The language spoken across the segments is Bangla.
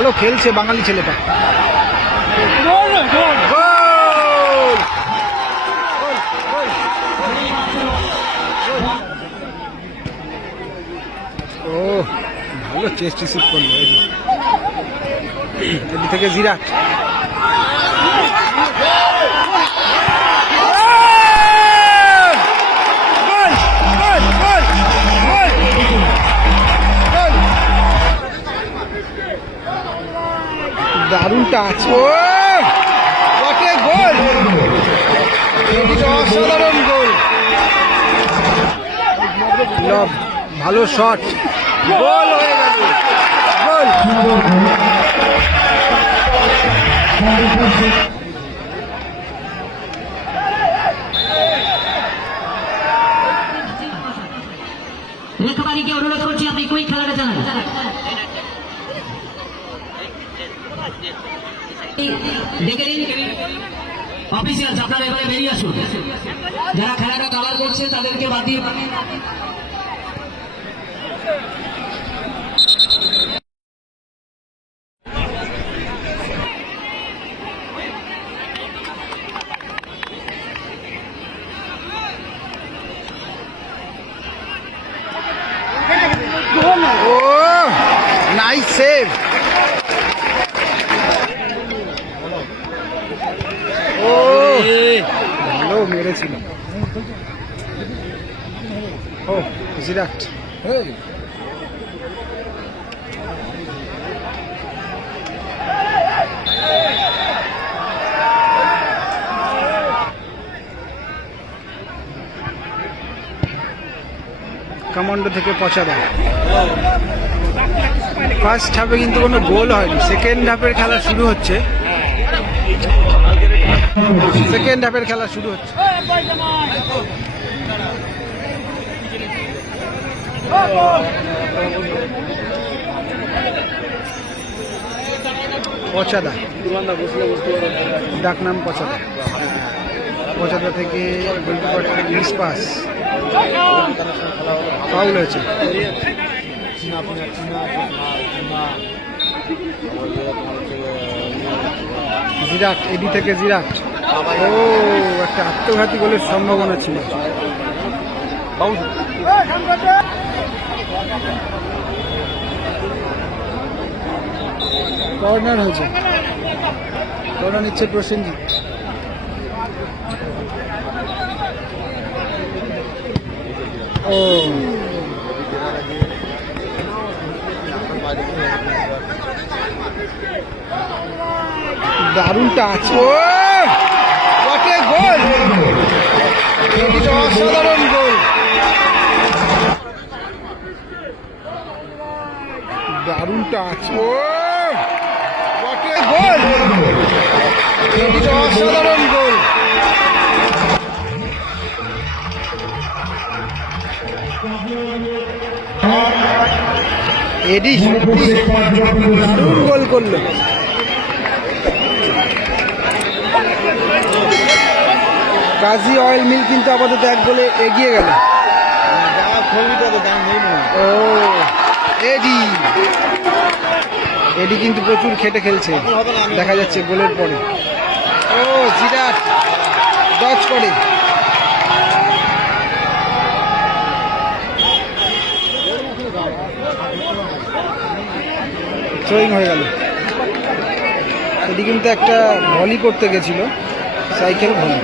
ভালো খেলছে বাঙালি ছেলেটা। ও ভালো চেস্ট রিসিভ করলো এদিক থেকে জিরাট। দারুণ টাচ, ও হোয়াট এ গোল, অসাধারণ গোল। ভালো শট, গোল হয়ে গেল, গোল। রেফারিকে অনুরোধ করছি আপনি কই খেলাটা জানান। দেখে নিন অফিসিয়ালস, আপনারা এবারে বেরিয়ে আসুন। যারা খেলাটা কাভার করছে তাদেরকে বাদ দিয়ে ও নাইস সেভ। ও ভালো মেরেছিল। ও জিরাট, কমান্ডো থেকে পচাদা। ফার্স্ট হাফে কিন্তু কোনো গোল হয়নি, সেকেন্ড হাফের খেলা শুরু হচ্ছে। পচাদা, ডাক নাম পচাদা। পচাদা থেকে মিস পাস, ফাউল হয়েছে। জিরাট, এডি থেকে জিরাট। ও একটা আত্মঘাতী গোলের সম্ভাবনা ছিল। কর্নার হয়েছে, কর্নার নিচ্ছে প্রসেনজিৎ। ও দারুণ টাচ, ও হোয়াট এ গোল, অসাধারণ গোল, দারুণ টাচ, ও হোয়াট এ গোল, অসাধারণ গোল। এডি দারুণ গোল করলো। গাজী অয়েল মিল কিন্তু আপাতত এক গোলে এগিয়ে গেল। ও এডি কিন্তু প্রচুর খেটে খেলছে দেখা যাচ্ছে গোলের পরে। ও জিরাট ডচ করে, থ্রোয়িং হয়ে গেল। এটি কিন্তু একটা ভলি করতে গেছিল, সাইকেল ভলি।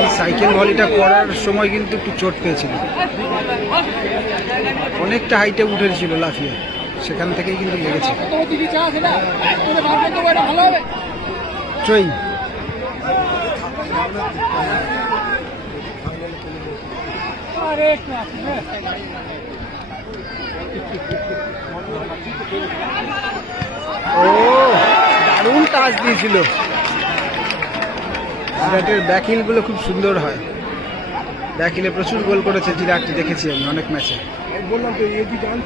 এই সাইকেল ভলিটা করার সময় কিন্তু একটু চোট পেয়েছিল, অনেকটা হাইটে উঠেছিল লাফিয়ে, সেখান থেকেই কিন্তু লেগেছে। থ্রোয়িং, ও দারুণ টাচ দিয়েছিল। জিরাটের ব্যাকহিল গুলো খুব সুন্দর হয়, ব্যাকহিলে প্রচুর গোল করেছে জিরাট, দেখেছি আমি অনেক ম্যাচে। বললাম তো এডি দল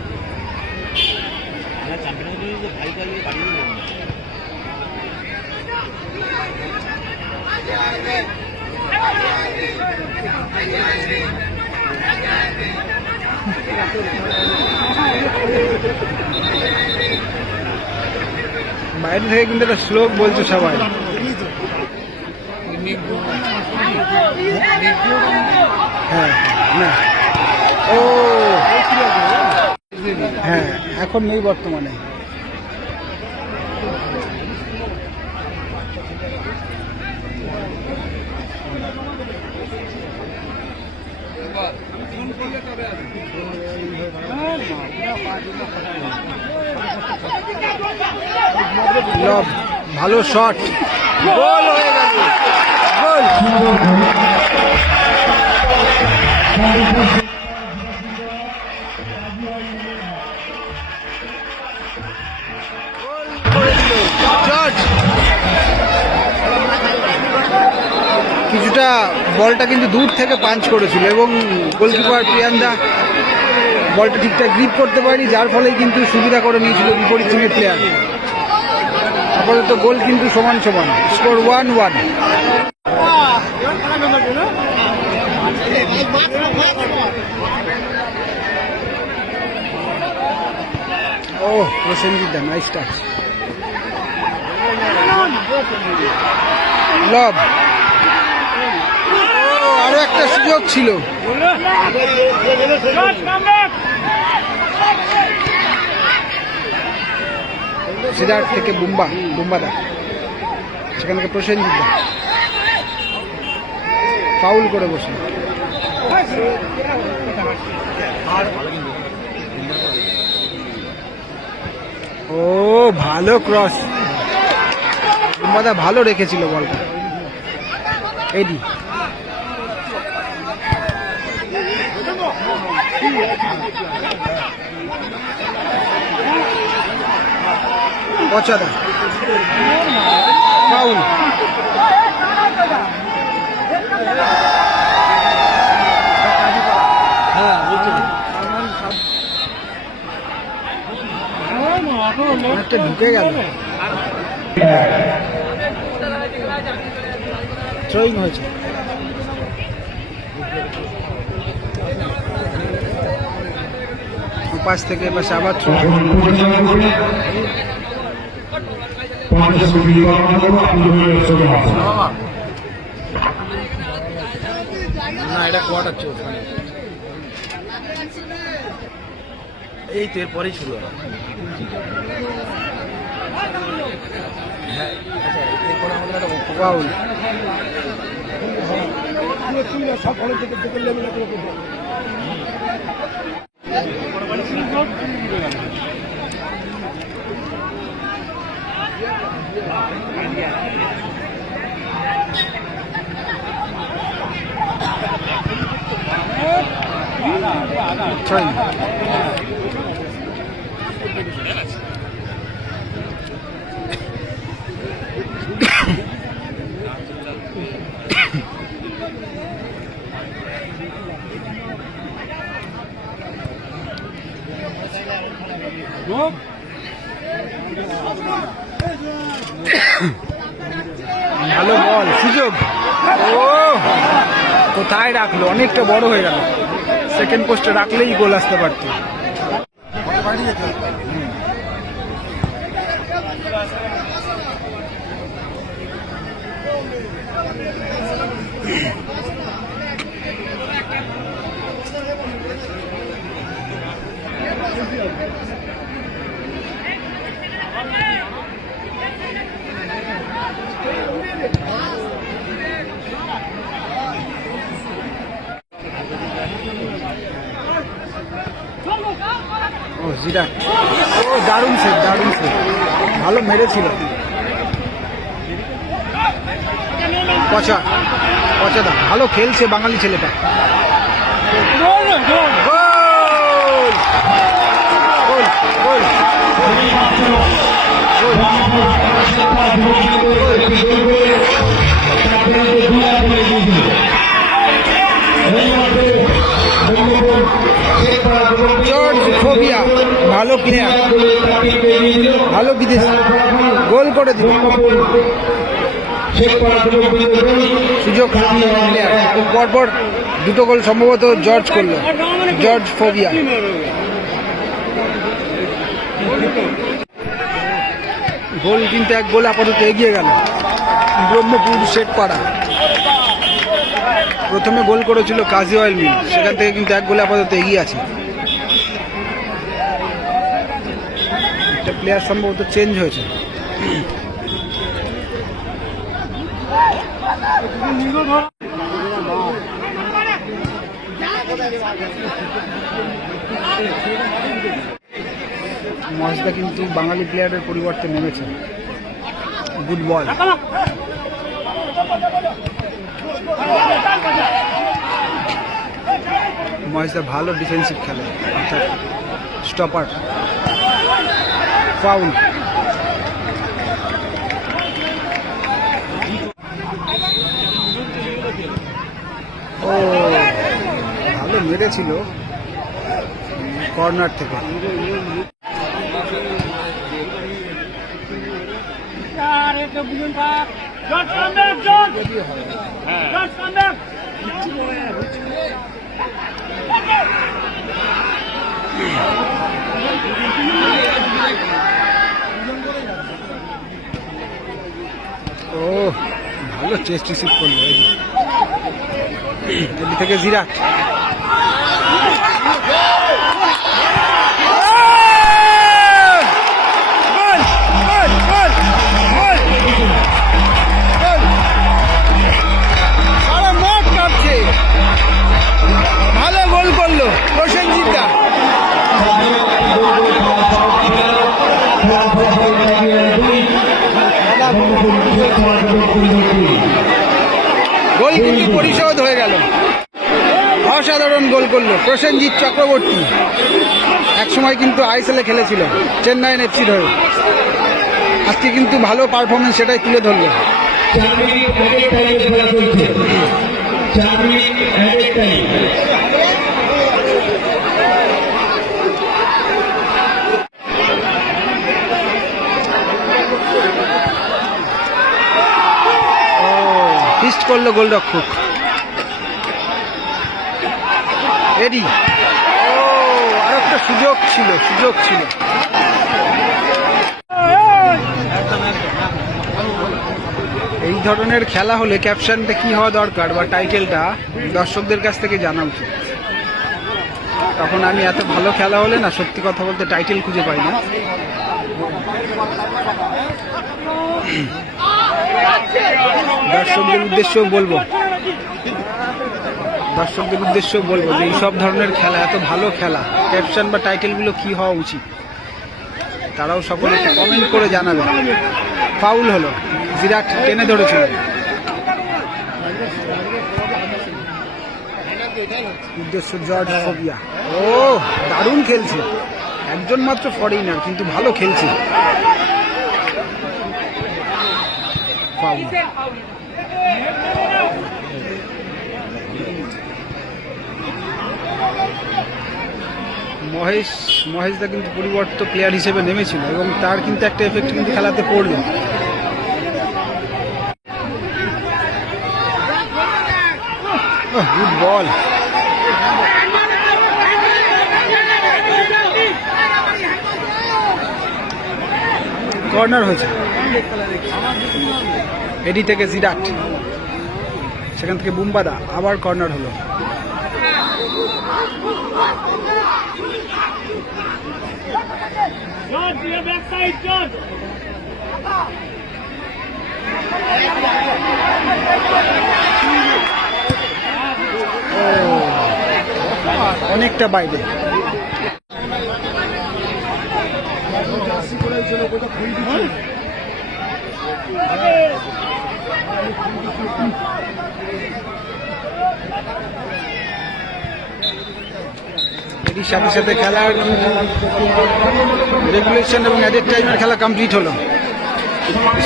বাইরে থেকে কিন্তু একটা শ্লোক বলছে সবাই। হ্যাঁ না ও হ্যাঁ এখন নেই বর্তমানে। ভালো শট, গোল হয়ে গেল, গোল। কিছুটা বলটা কিন্তু দূর থেকে পাঞ্চ করেছিল এবং গোলকিপার প্রিয়ান্দা বলটা ঠিকঠাক গ্রিপ করতে পারেনি, যার ফলে কিন্তু সুবিধা করে নিয়েছিল বিপরীত টিমের প্লেয়ার। আপাতত গোল কিন্তু সমান সমান, স্কোর 1-1। ও প্রসেনজিৎ দা, নাইস টাচ। লব, আরো একটা সুযোগ ছিল। সিদ্ধার্থ থেকে বুম্বাদা, সেখান থেকে প্রসেনজিৎ দা ফাউল করে বসে। ও ভালো ক্রস, বুম্বাদা ভালো রেখেছিল বলটা। এডি পচাদা ফাউল। অনেকটা ঢুকে গেল, থ্রোয়িং হয়েছে। পাশ থেকে পাশে আবার না, এটা কোয়ার্টার চলছে, এই তো এরপরেই শুরু হয়। হ্যাঁ এরপরে আমাদের একটা ফাউল। ভালো বল, সুযোগ। ও কোথায় রাখলো, অনেকটা বড় হয়ে গেল। সেকেন্ড পোস্টে রাখলেই গোল আসতে পারত। ও জিরাট, ও দারুণ সেভ, দারুণ সেভ, ভালো মেরেছিল। পচাদা ভালো খেলছে বাঙালি ছেলেটা। গোল গোল গোল জর্জ ফোবিয়া ভালো প্লেয়ার, ভালো বিদেশি, গোল করে দিল। সুযোগ প্লেয়ার, পরপর দুটো গোল সম্ভবত জর্জ করলো, জর্জ ফোবিয়া। গোল কিন্তু 1 গোলে আপাতত এগিয়ে গেল ব্রহ্মপুর শেখপাড়া। প্রথমে গোল করেছিল কাজী অয়েল মিল, সেখান থেকে কিন্তু 1 গোলে আপাতত এগিয়ে আছে। একটা প্লেয়ার সম্ভবত চেঞ্জ হয়েছে। মহেশদা কিন্তু বাঙালি প্লেয়ারের পরিবর্তে নেমেছে। Good ball. মহেশদা ভালো ডিফেন্সিভ খেলে, অর্থাৎ স্টপার। ফাউল। ও ভালো মেরেছিল কর্নার থেকে। ও ভালো চেস্ট রিসিভ করলো দিল্লি থেকে জিরাট। সারা মাঠ কাঁপছে, ভালো গোল করলো প্রসেনজিৎ দা। গোল কিন্তু পরিশোধ হয়ে গেল। অসাধারণ গোল করলো প্রসেনজিৎ চক্রবর্তী। একসময় কিন্তু আইএসএল এ খেলেছিল চেন্নাইন এফসির হয়ে। আজকে কিন্তু ভালো পারফরমেন্স, সেটাই তুলে ধরলো। ফিস্ট করলো গোলরক্ষক এডি। ও আর একটা সুযোগ ছিল। এই ধরনের খেলা হলে ক্যাপশনটা কি হওয়া দরকার বা টাইটেলটা দর্শকদের কাছ থেকে জানা উচিত। তখন আমি এত ভালো খেলা হলে না, সত্যি কথা বলতে টাইটেল খুঁজে পাই না। দর্শকদের উদ্দেশ্যেও বলবো যে এই সব ধরনের খেলা, এত ভালো খেলা, ক্যাপশন বা টাইটেলগুলো কি হওয়া উচিত, তারাও সকলে কমেন্ট করে জানাবে। ফাউল হলো, জিরাট টেনে ধরেছিল। উদ্দেশ্য জর্জ ফোবিয়া। ও দারুণ খেলছে, একজন মাত্র ফরেইনার কিন্তু ভালো খেলছে। ফাউল। মহেশদা কিন্তু পরিবর্তিত প্লেয়ার হিসেবে নেমেছিল এবং তার কিন্তু একটা এফেক্ট কিন্তু খেলাতে পড়ল। Good ball. কর্নার হয়েছে এডি থেকে জিরাট, সেখান থেকে বুম্বাদা, আবার কর্নার হলো। অনেকটা বাইরে। এর সাথে সাথে খেলার রেগুলেশন এবং অ্যাডেড টাইমের খেলা কমপ্লিট হলো।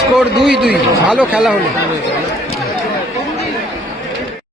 স্কোর 2-2, ভালো খেলা হলো।